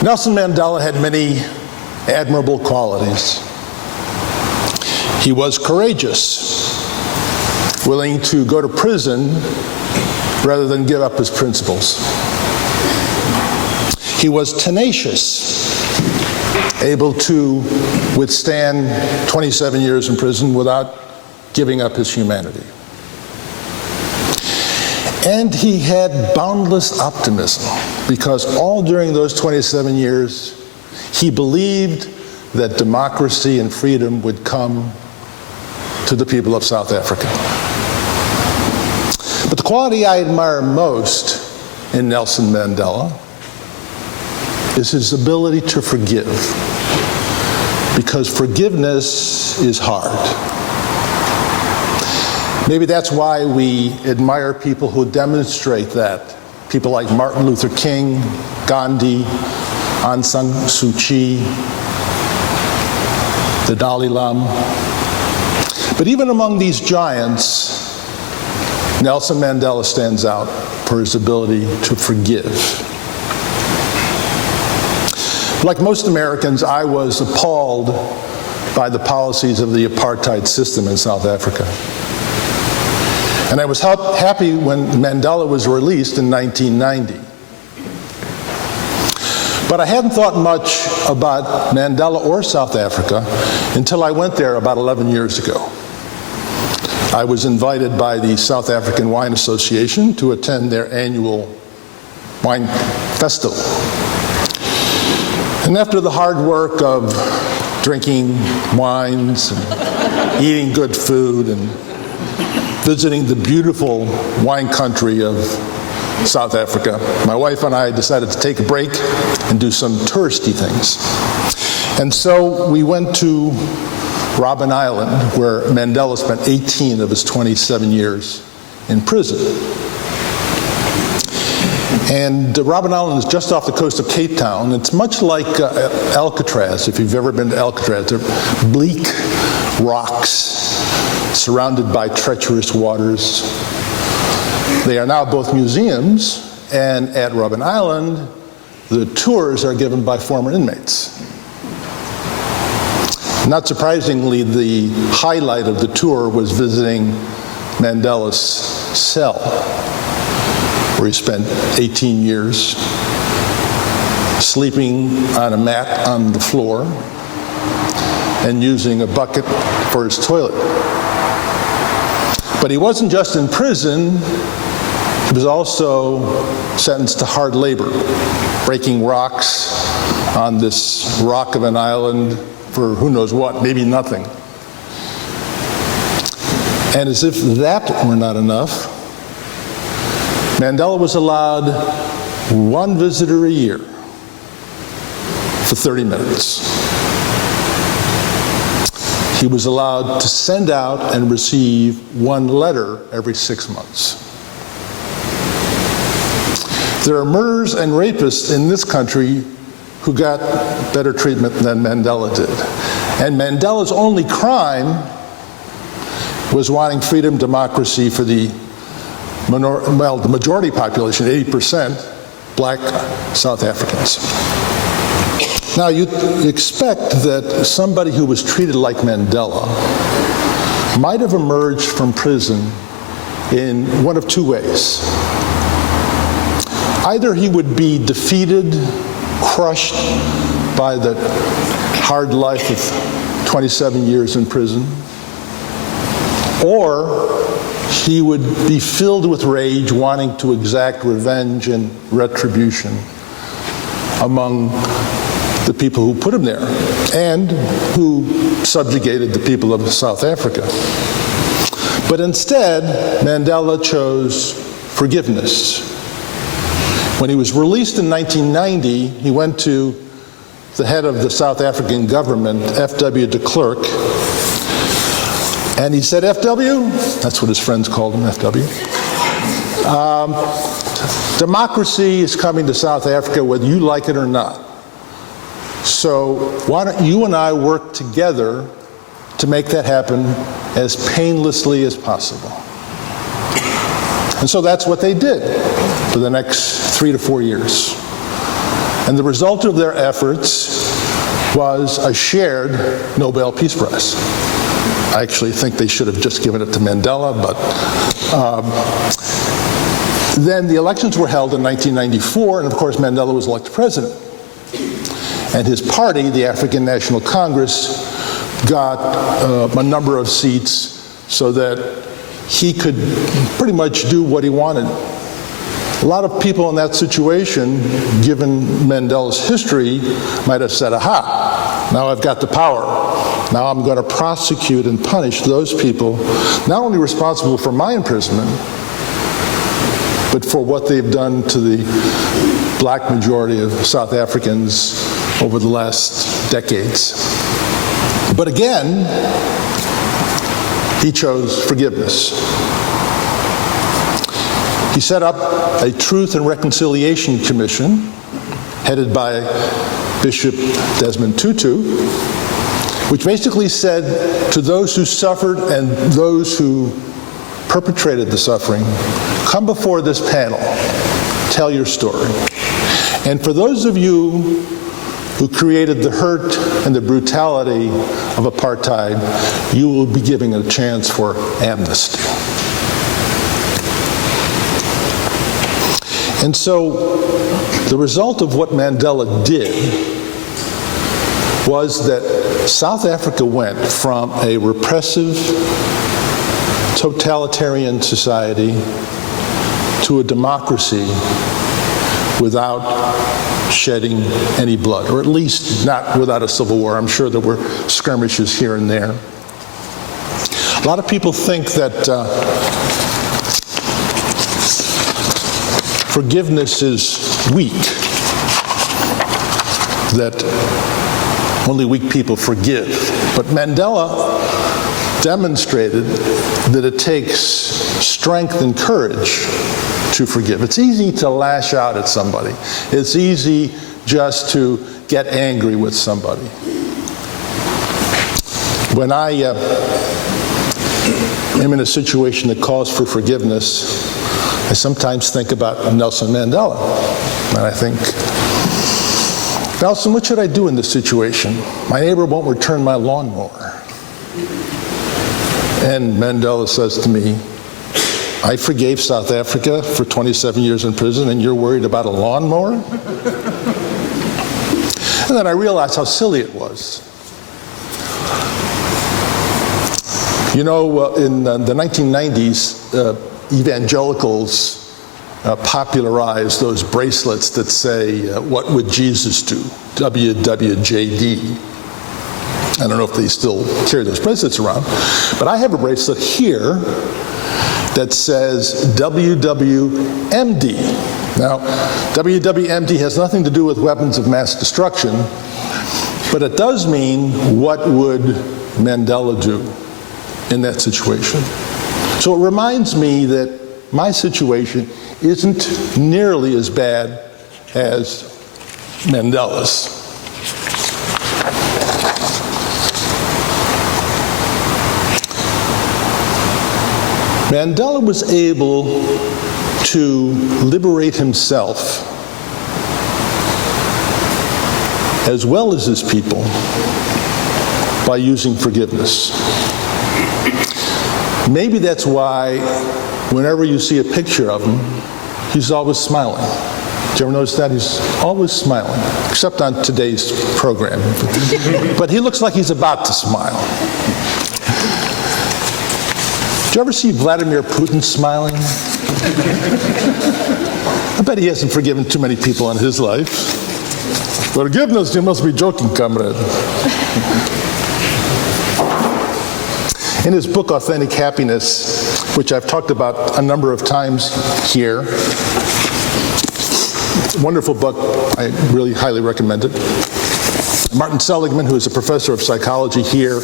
Nelson Mandela had many admirable qualities. He was courageous, willing to go to prison rather than give up his principles. He was tenacious, able to withstand 27 years in prison without giving up his humanity. And he had boundless optimism, because all during those 27 years, he believed that democracy and freedom would come to the people of South Africa. But the quality I admire most in Nelson Mandela is his ability to forgive, because forgiveness is hard. Maybe that's why we admire people who demonstrate that. People like Martin Luther King, Gandhi, Aung San Suu Kyi, the Dalai Lama. But even among these giants, Nelson Mandela stands out for his ability to forgive. Like most Americans, I was appalled by the policies of the apartheid system in South Africa. And I was happy when Mandela was released in 1990. But I hadn't thought much about Mandela or South Africa until I went there about 11 years ago. I was invited by the South African Wine Association to attend their annual wine festival. And after the hard work of drinking wines and eating good food and visiting the beautiful wine country of South Africa, my wife and I decided to take a break and do some touristy things. And so we went to Robben Island, where Mandela spent 18 of his 27 years in prison. And Robben Island is just off the coast of Cape Town. It's much like Alcatraz, if you've ever been to Alcatraz. They're bleak rocks surrounded by treacherous waters. They are now both museums, and at Robben Island, the tours are given by former inmates. Not surprisingly, the highlight of the tour was visiting Mandela's cell, where he spent 18 years, sleeping on a mat on the floor and using a bucket for his toilet. But he wasn't just in prison, he was also sentenced to hard labor, breaking rocks on this rock of an island for who knows what, maybe nothing. And as if that were not enough, Mandela was allowed one visitor a year for 30 minutes. He was allowed to send out and receive one letter every 6 months. There are murderers and rapists in this country who got better treatment than Mandela did. And Mandela's only crime was wanting freedom, democracy for the majority population, 80%, black South Africans. Now, you'd expect that somebody who was treated like Mandela might have emerged from prison in one of two ways. Either he would be defeated, crushed by the hard life of 27 years in prison, or he would be filled with rage, wanting to exact revenge and retribution among the people who put him there and who subjugated the people of South Africa. But instead, Mandela chose forgiveness. When he was released in 1990, he went to the head of the South African government, F.W. de Klerk, and he said, "F.W., that's what his friends called him, F.W., democracy is coming to South Africa whether you like it or not. So why don't you and I work together to make that happen as painlessly as possible?" And so that's what they did for the next 3 to 4 years. And the result of their efforts was a shared Nobel Peace Prize. I actually think they should have just given it to Mandela, but then the elections were held in 1994, and of course Mandela was elected president. And his party, the African National Congress, got a number of seats so that he could pretty much do what he wanted. A lot of people in that situation, given Mandela's history, might have said, aha, now I've got the power. Now I'm going to prosecute and punish those people, not only responsible for my imprisonment, but for what they've done to the black majority of South Africans over the last decades. But again, he chose forgiveness. He set up a Truth and Reconciliation Commission headed by Bishop Desmond Tutu, which basically said to those who suffered and those who perpetrated the suffering, come before this panel, tell your story. And for those of you who created the hurt and the brutality of apartheid, you will be given a chance for amnesty. And so the result of what Mandela did was that South Africa went from a repressive, totalitarian society to a democracy without shedding any blood, or at least not without a civil war. I'm sure there were skirmishes here and there. A lot of people think that forgiveness is weak, that only weak people forgive. But Mandela demonstrated that it takes strength and courage to forgive. It's easy to lash out at somebody. It's easy just to get angry with somebody. When I am in a situation that calls for forgiveness, I sometimes think about Nelson Mandela. And I think, Nelson, what should I do in this situation? My neighbor won't return my lawnmower. And Mandela says to me, I forgave South Africa for 27 years in prison, and you're worried about a lawnmower? And then I realized how silly it was. You know, in the 1990s, evangelicals popularized those bracelets that say, what would Jesus do? WWJD. I don't know if they still carry those bracelets around, but I have a bracelet here that says WWMD. Now, WWMD has nothing to do with weapons of mass destruction, but it does mean what would Mandela do in that situation. So it reminds me that my situation isn't nearly as bad as Mandela's. Mandela was able to liberate himself as well as his people by using forgiveness. Maybe that's why whenever you see a picture of him, he's always smiling. Did you ever notice that? He's always smiling, except on today's program. But he looks like he's about to smile. Did you ever see Vladimir Putin smiling? I bet he hasn't forgiven too many people in his life. Forgiveness, you must be joking, comrade. In his book, Authentic Happiness, which I've talked about a number of times here, wonderful book, I really highly recommend it. Martin Seligman, who is a professor of psychology here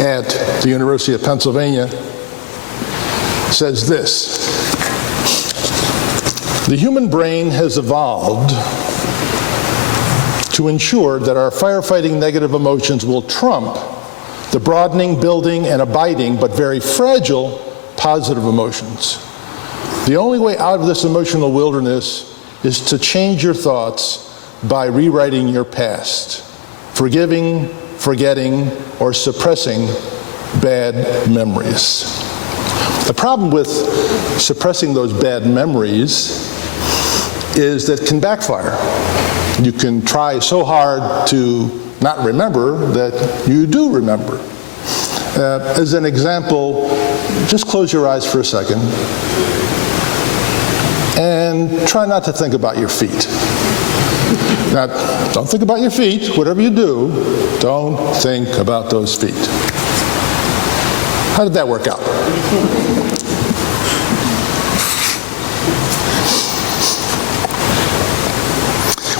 at the University of Pennsylvania, says this: the human brain has evolved to ensure that our firefighting negative emotions will trump the broadening, building, and abiding, but very fragile, positive emotions. The only way out of this emotional wilderness is to change your thoughts, by rewriting your past, forgiving, forgetting, or suppressing bad memories. The problem with suppressing those bad memories is that it can backfire. You can try so hard to not remember that you do remember. As an example, just close your eyes for a second and try not to think about your feet. Now, don't think about your feet. Whatever you do, don't think about those feet. How did that work out?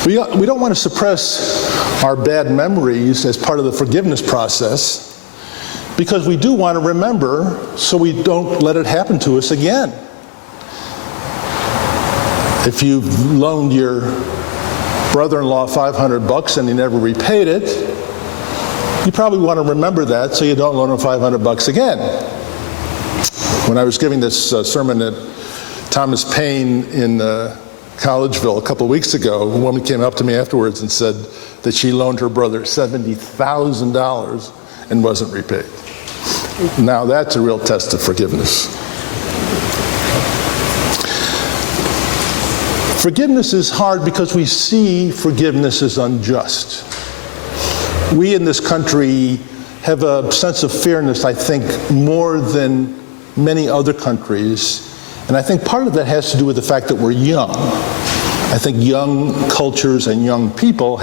We don't want to suppress our bad memories as part of the forgiveness process, because we do want to remember so we don't let it happen to us again. If you've loaned your brother-in-law $500 and he never repaid it, you probably want to remember that so you don't loan him $500 again. When I was giving this sermon at Thomas Paine in Collegeville a couple of weeks ago, a woman came up to me afterwards and said that she loaned her brother $70,000 and wasn't repaid. Now that's a real test of forgiveness. Forgiveness is hard because we see forgiveness as unjust. We in this country have a sense of fairness, I think, more than many other countries. And I think part of that has to do with the fact that we're young. I think young cultures and young people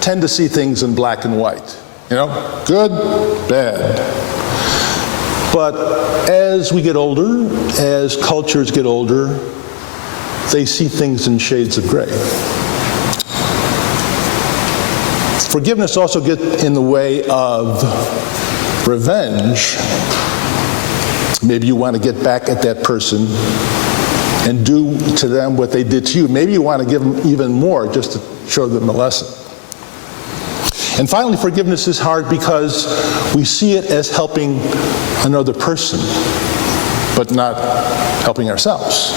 tend to see things in black and white. You know, good, bad. But as we get older, as cultures get older, they see things in shades of gray. Forgiveness also gets in the way of revenge. Maybe you want to get back at that person and do to them what they did to you. Maybe you want to give them even more just to show them a lesson. And finally, forgiveness is hard because we see it as helping another person, but not helping ourselves.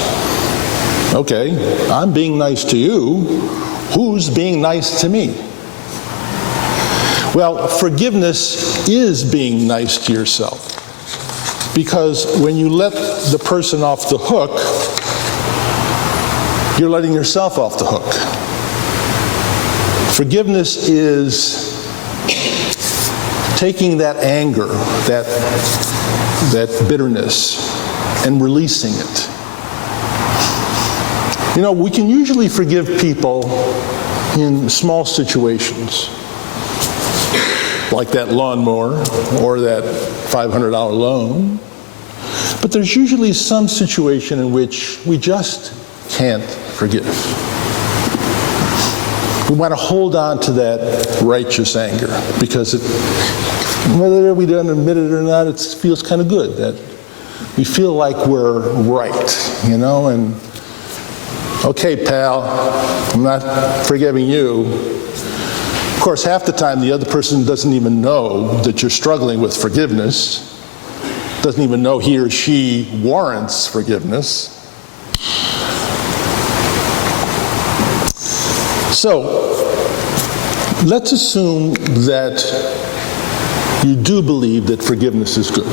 Okay, I'm being nice to you. Who's being nice to me? Well, forgiveness is being nice to yourself. Because when you let the person off the hook, you're letting yourself off the hook. Forgiveness is taking that anger, that bitterness, and releasing it. You know, we can usually forgive people in small situations, like that lawnmower or that $500 loan. But there's usually some situation in which we just can't forgive. We want to hold on to that righteous anger because whether we don't admit it or not, it feels kind of good that we feel like we're right, you know, and okay, pal, I'm not forgiving you. Of course, half the time the other person doesn't even know that you're struggling with forgiveness, doesn't even know he or she warrants forgiveness. So, let's assume that you do believe that forgiveness is good.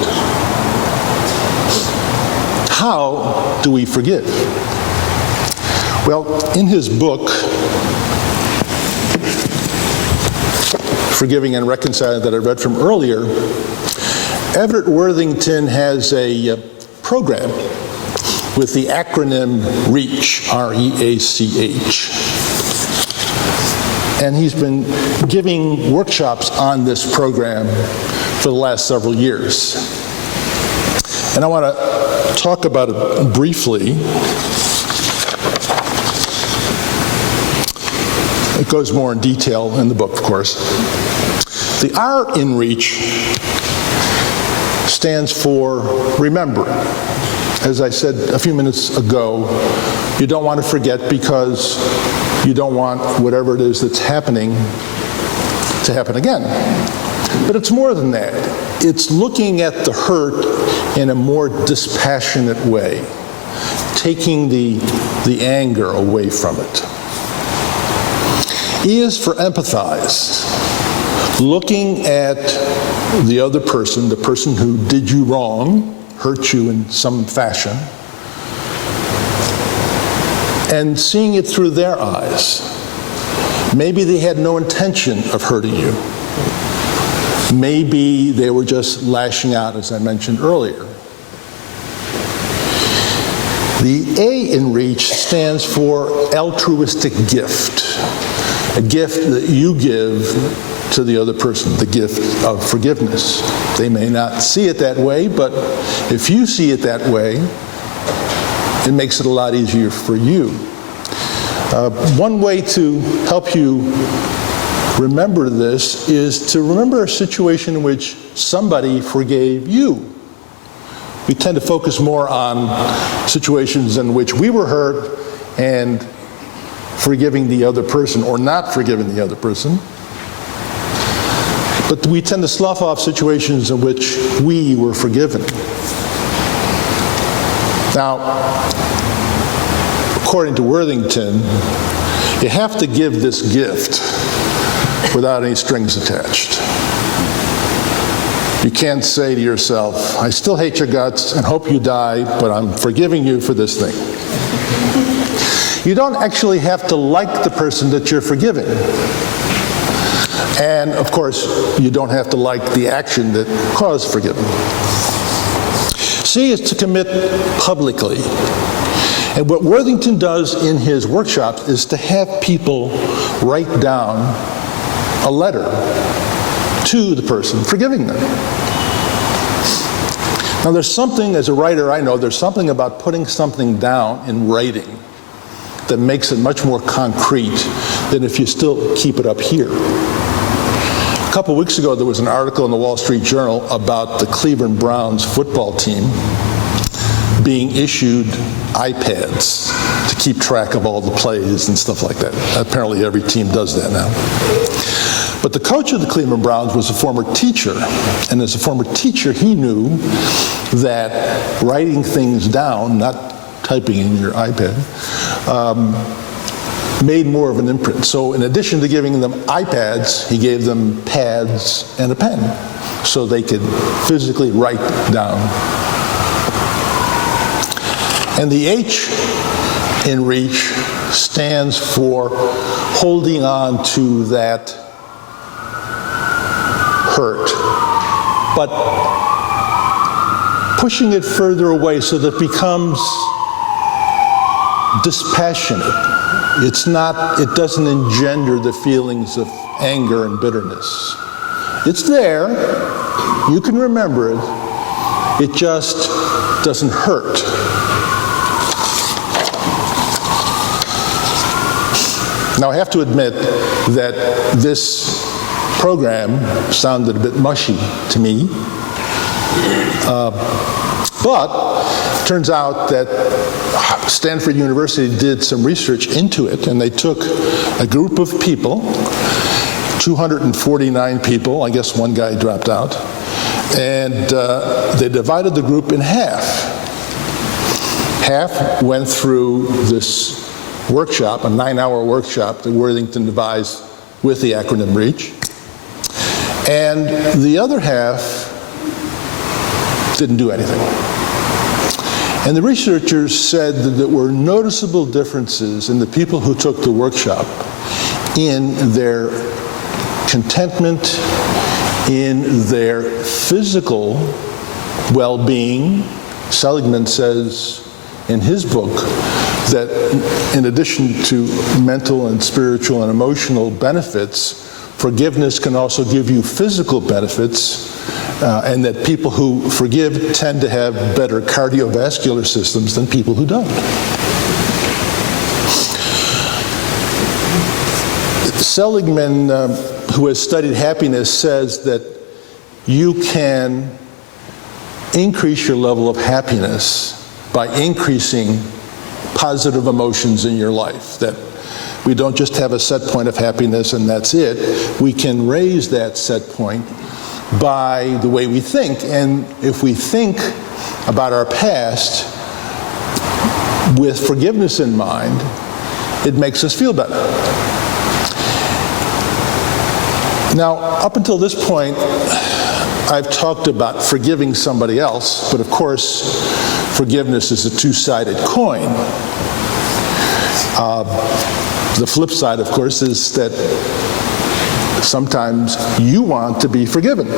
How do we forgive? Well, in his book, Forgiving and Reconciling, that I read from earlier, Everett Worthington has a program with the acronym REACH, R-E-A-C-H. And he's been giving workshops on this program for the last several years. And I want to talk about it briefly. It goes more in detail in the book, of course. The R in REACH stands for remember. As I said a few minutes ago, you don't want to forget because you don't want whatever it is that's happening to happen again. But it's more than that. It's looking at the hurt in a more dispassionate way, taking the anger away from it. E is for empathize. Looking at the other person, the person who did you wrong, hurt you in some fashion, and seeing it through their eyes. Maybe they had no intention of hurting you. Maybe they were just lashing out, as I mentioned earlier. The A in reach stands for altruistic gift, a gift that you give to the other person, the gift of forgiveness. They may not see it that way, but if you see it that way, it makes it a lot easier for you. One way to help you remember this is to remember a situation in which somebody forgave you. We tend to focus more on situations in which we were hurt and forgiving the other person or not forgiving the other person. But we tend to slough off situations in which we were forgiven. Now, according to Worthington, you have to give this gift without any strings attached. You can't say to yourself, I still hate your guts and hope you die, but I'm forgiving you for this thing. You don't actually have to like the person that you're forgiving. And of course, you don't have to like the action that caused forgiving. C is to commit publicly. And what Worthington does in his workshops is to have people write down a letter to the person forgiving them. Now there's something, as a writer I know, there's something about putting something down in writing that makes it much more concrete than if you still keep it up here. A couple weeks ago there was an article in the Wall Street Journal about the Cleveland Browns football team being issued iPads to keep track of all the plays and stuff like that. Apparently every team does that now. But the coach of the Cleveland Browns was a former teacher, and as a former teacher he knew that writing things down, not typing in your iPad, made more of an imprint. So in addition to giving them iPads, he gave them pads and a pen so they could physically write down. And the H in reach stands for holding on to that hurt, but pushing it further away so that it becomes dispassionate. It doesn't engender the feelings of anger and bitterness. It's there, you can remember it, it just doesn't hurt. Now I have to admit that this program sounded a bit mushy to me, but it turns out that Stanford University did some research into it, and they took a group of people, 249 people, I guess one guy dropped out, and they divided the group in half. Half went through this workshop, a 9-hour workshop that Worthington devised with the acronym REACH, and the other half didn't do anything. And the researchers said that there were noticeable differences in the people who took the workshop in their contentment, in their physical well-being. Seligman says in his book that in addition to mental and spiritual and emotional benefits, forgiveness can also give you physical benefits, and that people who forgive tend to have better cardiovascular systems than people who don't. Seligman, who has studied happiness, says that you can increase your level of happiness by increasing positive emotions in your life, that we don't just have a set point of happiness and that's it. We can raise that set point by the way we think. And if we think about our past with forgiveness in mind, it makes us feel better. Now, up until this point, I've talked about forgiving somebody else, but of course, forgiveness is a two-sided coin. The flip side, of course, is that sometimes you want to be forgiven.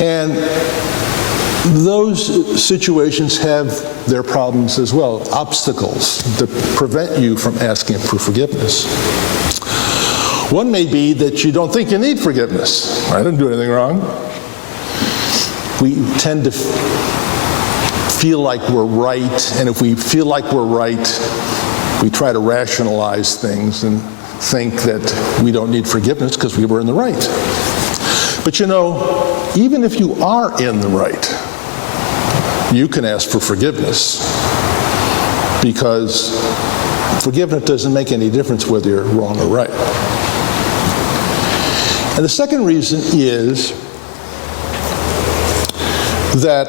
And those situations have their problems as well, obstacles that prevent you from asking for forgiveness. One may be that you don't think you need forgiveness. I didn't do anything wrong. We tend to feel like we're right, and if we feel like we're right, we try to rationalize things and think that we don't need forgiveness because we were in the right. But you know, even if you are in the right, you can ask for forgiveness, because forgiveness doesn't make any difference whether you're wrong or right. And the second reason is that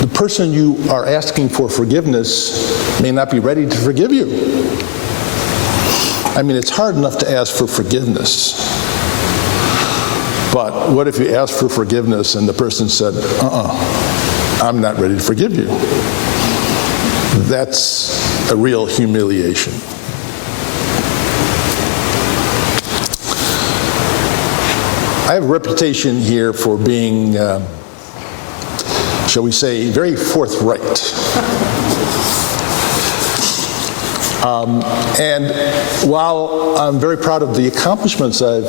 the person you are asking for forgiveness may not be ready to forgive you. I mean, it's hard enough to ask for forgiveness. But what if you ask for forgiveness and the person said, I'm not ready to forgive you? That's a real humiliation. I have a reputation here for being, shall we say, very forthright. And while I'm very proud of the accomplishments I've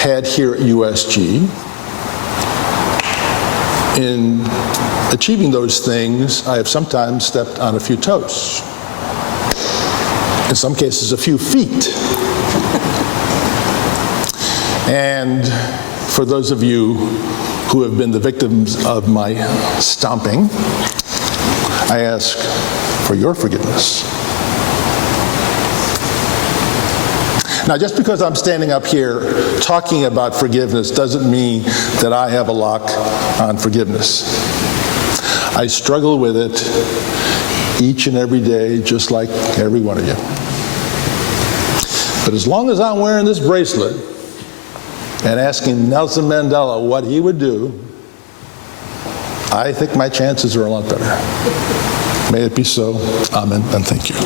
had here at USG, in achieving those things, I have sometimes stepped on a few toes. In some cases, a few feet. And for those of you who have been the victims of my stomping, I ask for your forgiveness. Now, just because I'm standing up here talking about forgiveness doesn't mean that I have a lock on forgiveness. I struggle with it each and every day, just like every one of you. But as long as I'm wearing this bracelet and asking Nelson Mandela what he would do, I think my chances are a lot better. May it be so. Amen, and thank you.